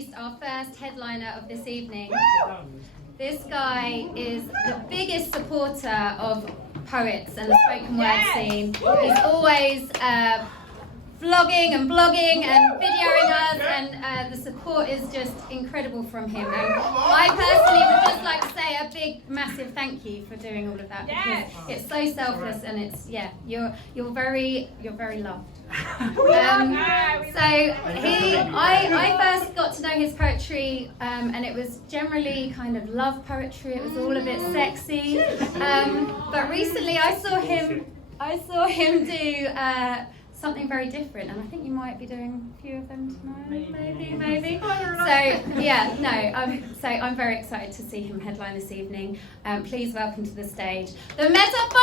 introduce our first headliner of this evening. This guy is the biggest supporter of poets and the spoken word scene. He's always vlogging and blogging and videoing us, and the support is just incredible from him. And I personally would just like to say a big, massive thank you for doing all of that, because it's so selfless, and it's you're very loved. I first got to know his poetry, and it was generally kind of love poetry. It was all a bit sexy, but recently I saw him do something very different, and I think you might be doing a few of them tonight, maybe. So I'm very excited to see him headline this evening. Please welcome to the stage, the Metaphorest!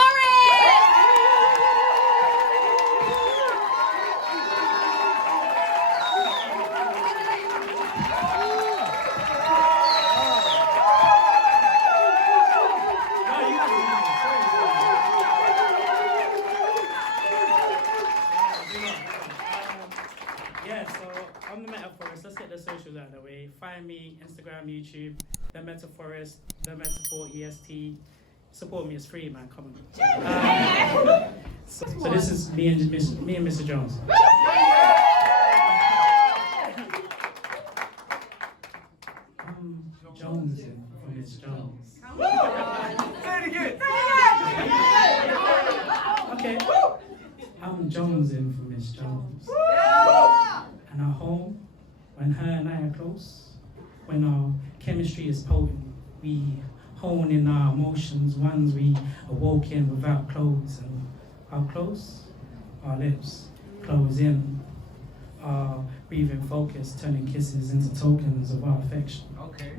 I'm the Metaphorest. Let's get the socials out of the way. Find me, Instagram, YouTube, the Metaphorest, the Metaphor EST. Support me, it's free, man. Come on. So this is me and Mr. Jones. Jones for Miss Jones. Okay. I'm Jones in for Miss Jones. And our home, when her and I are close, when our chemistry is potent, we hone in our emotions, ones we awoke in without clothes. And how close? Our lips close in, our breathing focus, turning kisses into tokens of our affection. Okay.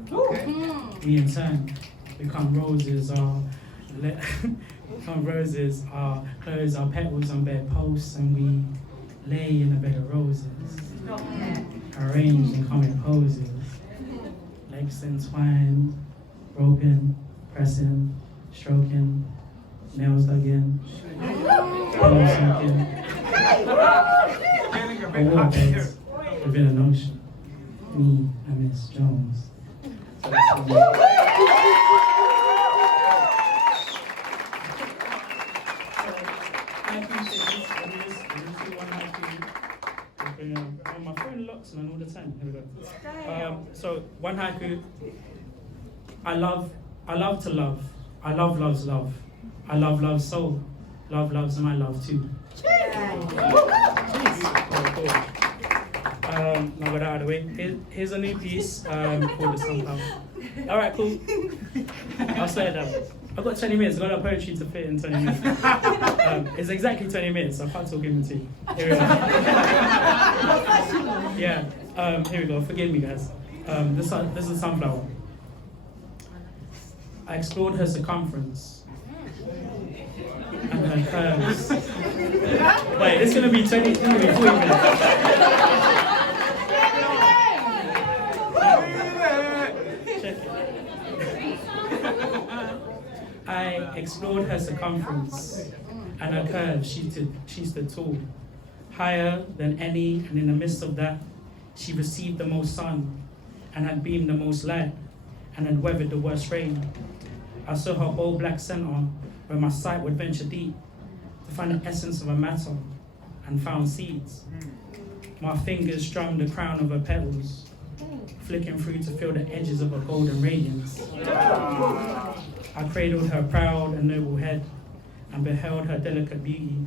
We in turn become roses, our clothes, our petals on bed posts, and we lay in a bed of roses, arranged in common poses, legs entwined, broken, pressing, stroking, nails dug in, pillows sunken, a waterbeds within an ocean, me and Miss Jones. So that's me. My phone locks, man, all the time. Here we go. So one haiku. I love to love. I love loves love. I love love's soul. Love loves my love too. Cool. Now got that out of the way. Here's a new piece called the Sundae. All right, cool. I'll slow it down. I've got 20 minutes. I've got a poetry to fit in 20 minutes. It's exactly 20 minutes. I can't talk in between. Here we go. Here we go. Forgive me, guys. This is Sunflower. I explored her circumference and her curves. Wait, it's gonna be 40 minutes. I explored her circumference and her curves. She stood tall, higher than any, and in the midst of that, she received the most sun and had beamed the most light and had weathered the worst rain. I saw her bold black center where my sight would venture deep to find the essence of a matter and found seeds. My fingers strummed the crown of her petals, flicking through to feel the edges of her golden radiance. I cradled her proud and noble head and beheld her delicate beauty.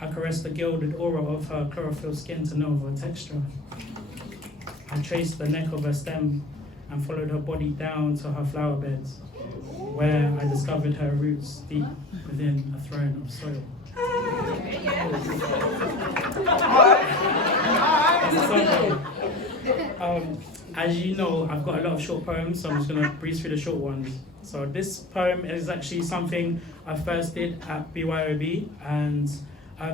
I caressed the gilded aura of her chlorophyll skin to know of her texture. I traced the neck of her stem and followed her body down to her flower beds, where I discovered her roots deep within a throne of soil. As you know, I've got a lot of short poems, so I'm just going to breeze through the short ones. So this poem is actually something I first did at BYOB, and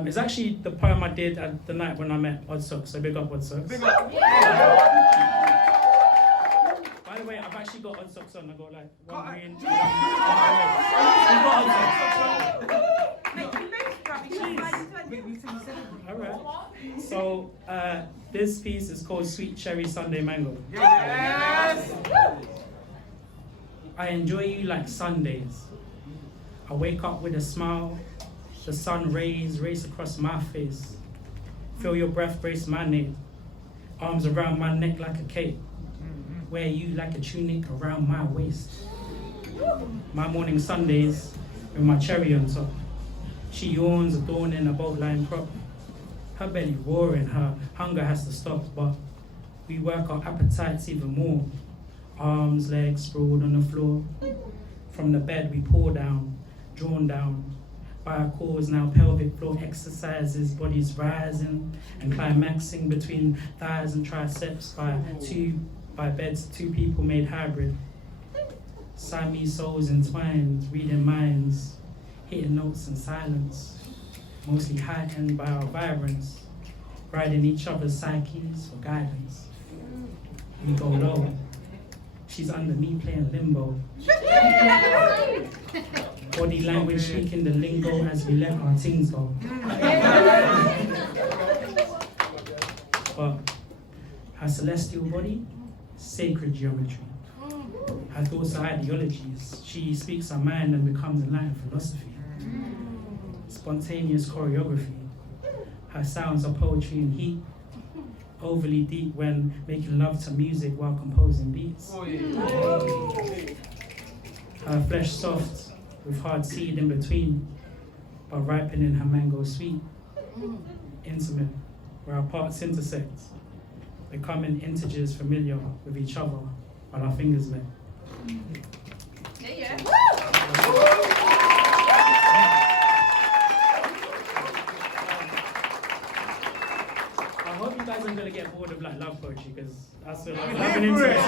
it's actually the poem I did at the night when I met Odd Socks, so big up Odd Socks. Big up. By the way, I've actually got Odd Socks on. I got like one green, two Alright, so this piece piece is called Sweet Cherry Sundae Mango. Yes! I enjoy you like Sundays. I wake up with a smile. The sun rays race across my face. Feel your breath brace my neck. Arms around my neck like a cape. Wear you like a tunic around my waist. My morning Sundays with my cherry on top. She yawns, adorning a boat-line crop. Her belly roaring, her hunger has to stop, but we work our appetites even more. Arms, legs sprawled on the floor. From the bed we pour down, drawn down. By our cores now pelvic floor exercises, bodies rising and climaxing between thighs and triceps by beds, two people made hybrid. Siamese souls entwined, reading minds, hitting notes in silence, mostly heightened by our vibrance, riding each other's psyches for guidance. We go low. She's under me playing limbo. Body language speaking the lingo as we let our things go. But her celestial body, sacred geometry. Her thoughts are ideologies. She speaks her mind and becomes enlightened philosophy. Spontaneous choreography. Her sounds are poetry and heat. Overly deep when making love to music while composing beats. Her flesh soft with hard seed in between, but ripening her mango sweet. Intimate, where our parts intersect, becoming integers familiar with each other while our fingers met. Yeah. I hope you guys aren't gonna get bored of like love poetry because that's what We I've been came into for it. it.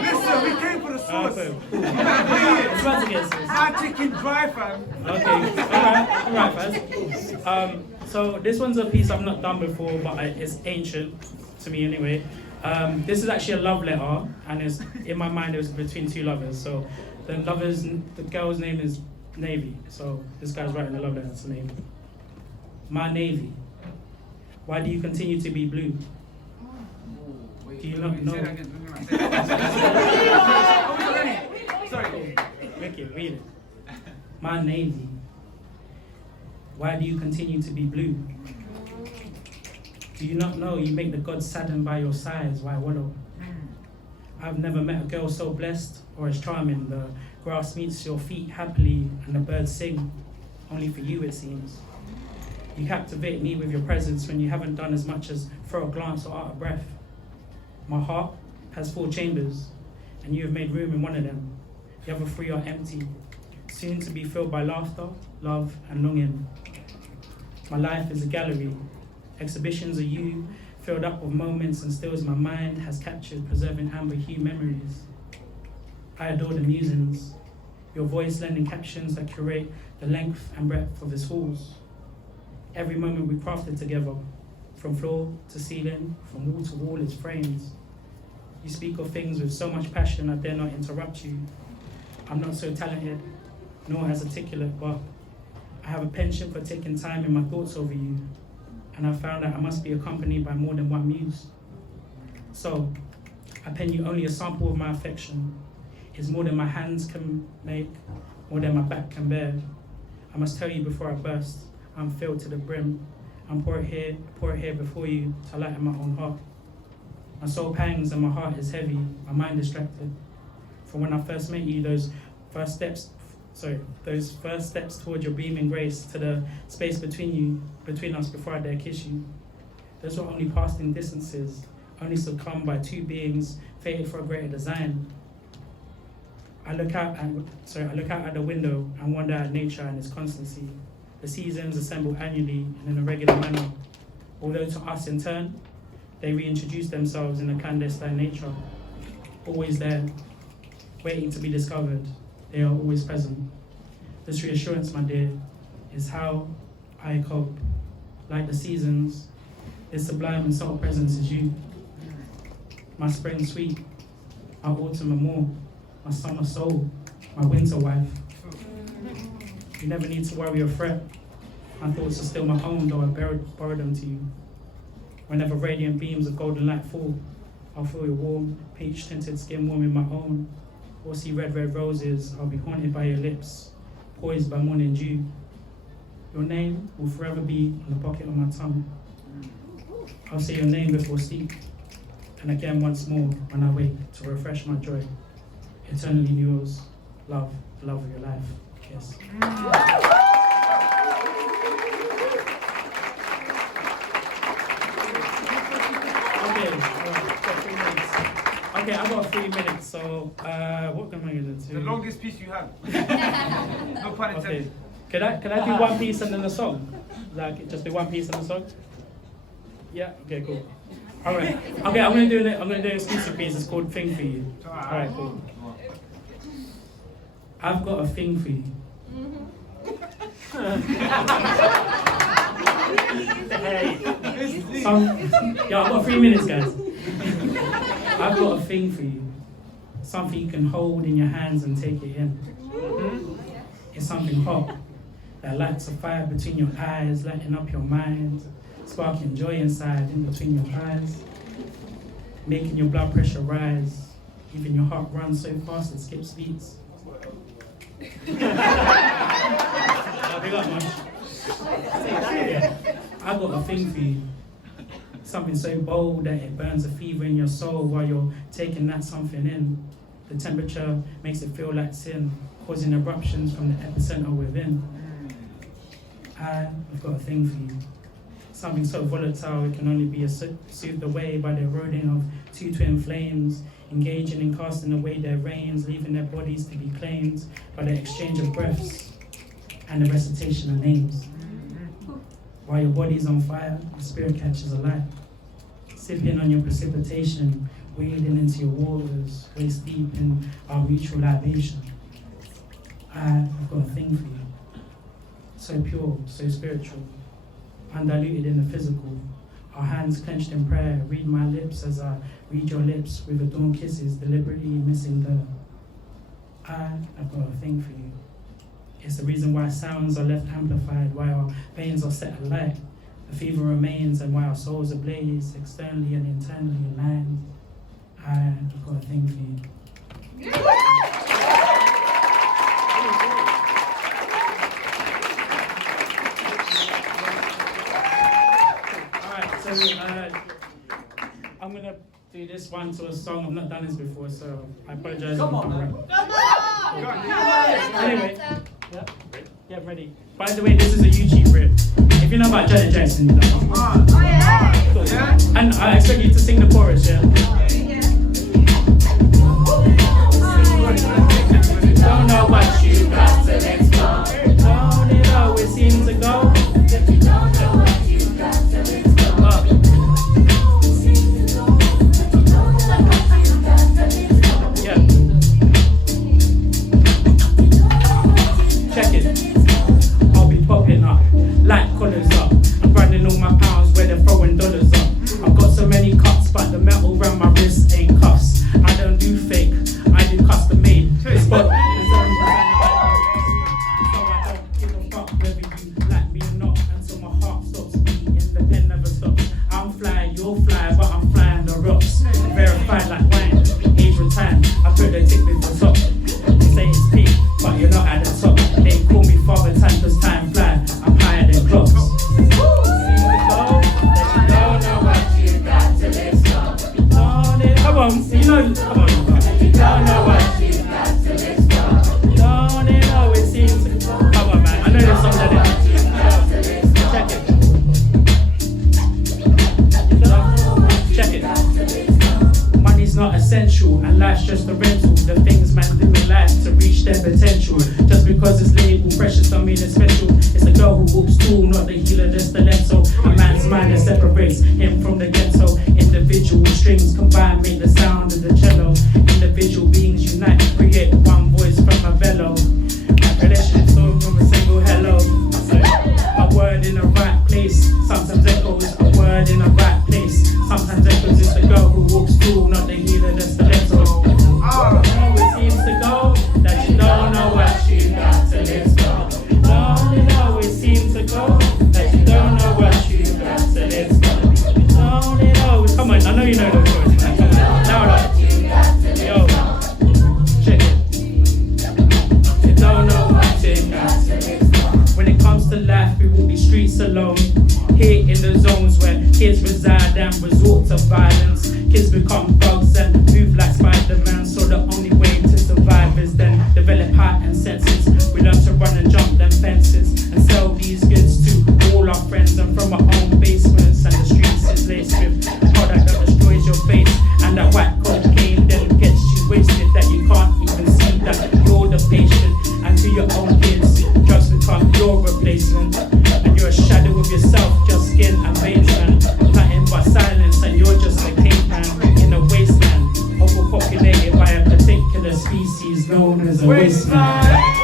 Listen, we came for the sauce. It's about to get sauce. Our chicken dry, fam. Okay, alright, fast. So this one's a piece I've not done before, but it's ancient to me anyway. This is actually a love letter, and it's in my mind it was between two lovers. So the girl's name is Navy. So this guy's writing a love letter to Navy. My Navy, why do you continue to be blue? Do you not know? Sorry. Wicked, read it. My Navy, why do you continue to be blue? Do you not know you make the gods sadden by your sighs? Why wallow? I've never met a girl so blessed or as charming. The grass meets your feet happily and the birds sing. Only for you it seems. You captivate me with your presence when you haven't done as much as throw a glance or out of breath. My heart has 4 chambers and you have made room in one of them. The other 3 are empty, soon to be filled by laughter, love and longing. My life is a gallery. Exhibitions of you, filled up with moments and stills my mind has captured, preserving amber hue memories. I adore the musings, your voice lending captions that curate the length and breadth of this halls. Every moment we crafted together, from floor to ceiling, from wall to wall is frames. You speak of things with so much passion I dare not interrupt you. I'm not so talented, nor as articulate, but I have a penchant for taking time in my thoughts over you. And I found that I must be accompanied by more than one muse. So, I pen you only a sample of my affection. It's more than my hands can make, more than my back can bear. I must tell you before I burst, I'm filled to the brim. I'm pour it here before you to lighten my own heart. My soul pangs and my heart is heavy, my mind distracted. From when I first met you, those first steps towards your beaming grace to the space between us before I dare kiss you. Those were only passing distances, only succumbed by 2 beings fated for a greater design. I look out at the window and wonder at nature and its constancy. The seasons assemble annually and in a regular manner, although to us in turn, they reintroduce themselves in a clandestine nature. Always there, waiting to be discovered. They are always present. This reassurance, my dear, is how I cope. Like the seasons, this sublime and subtle presence is you. My spring sweet, my autumn amour, my summer soul, my winter wife. You never need to worry or fret. My thoughts are still my own, though I borrowed them to you. Whenever radiant beams of golden light fall, I'll feel your warm, peach-tinted skin warm in my own. Or see red, red roses, I'll be haunted by your lips, poised by morning dew. Your name will forever be on the pocket of my tongue. I'll say your name before sleep, and again once more when I wake to refresh my joy. Eternally yours, love, the love of your life. Yes. Okay, I got 3 minutes, so what am I gonna do? The longest piece you have. No pun intended. Okay. Can I do one piece and then a song? Like just do one piece and a song? Yeah. Okay. Cool. All right. Okay. I'm gonna do an exclusive piece. It's called "Thing for You." All right. Cool. I've got a thing for you. Yeah, I've got 3 minutes, guys. I've got a thing for you. Something you can hold in your hands and take it in. It's something hot that lights a fire between your eyes, lighting up your mind, sparking joy inside in between your eyes, making your blood pressure rise, even your heart runs so fast it skips beats. I got a thing for you. Something so bold that it burns a fever in your soul while you're taking that something in. The temperature makes it feel like sin, causing eruptions from the epicenter within. I've got a thing for you. Something so volatile it can only be soothed away by the eroding of two twin flames, engaging in casting away their reins, leaving their bodies to be claimed by the exchange of breaths and the recitation of names. While your body's on fire, your spirit catches a light. Sipping on your precipitation, wading into your waters, waist deep in our mutual libation. I've got a thing for you. So pure, so spiritual, undiluted in the physical. Our hands clenched in prayer, read my lips as I read your lips with adorned kisses, deliberately missing the I've got a thing for you. It's the reason why sounds are left amplified, why our veins are set alight, the fever remains, and why our souls ablaze, externally and internally aligned. I've got a thing for you. I'm gonna do this one to a song. I've not done this before, so I apologize. Come on, man. Anyway, get ready. By the way, this is a YouTube rip. If you know about Janet Jackson, you know. Oh yeah. Cool. Yeah. And I expect you to sing the chorus, yeah? Don't know what you got to explore. Don't it always seem to go? Don't know what you got to explore. Yeah. Check it. I'll be popping up, like collars up. I'm grinding all my pounds where they're throwing dollars up. I've got so many cups, but the metal around my wrist ain't cuffs. I don't do fake, I do custom made. It's but so I don't give a fuck whether you like me or not until my heart stops beating, the pen never stops. I'm flying, you're flying, but I'm flying the rocks. Verified like wine, age and time. I put the tick before top. They say it's peak, but you're not at the top. They call me father time cause time fly. I'm higher than clocks. Come on, you know, come on. Don't know what you got to explore. Don't it always seem to come on, man. I know there's some that check it. Money's not essential, and life's just a rental. The things man live in life to reach their potential. Just because it's labeled precious don't mean it's special. It's the girl who walks tall, not the healer, the stiletto. A man's mind that separates him from the ghetto. Individual strings combined make the sound of the cello. Individual beings unite, create one voice from a bellow. Relationships all from a single hello. A word in the right place, sometimes echoes. A word in the right place, sometimes echoes. It's the girl who walks tall, not the healer, the stiletto. It seems to go that you don't know what you got to let's go. Don't it always seem to go that you don't know what you got to let's go. Don't of violence. Kids become thugs and move like Spider-Man. So the only way to survive is then develop heightened senses. We learn to run and jump them fences and sell these goods to all our friends and from our own basements. And the streets is laced with product that destroys your face. And that white cocaine then gets you wasted, that you can't even see that you're the patient. And to your own kids, drugs become your replacement. And you're a shadow of yourself, just skin and veins, man. Nothing but silence, and you're just a caveman in a wasteland, overpopulated by a particular species known as a wasteland.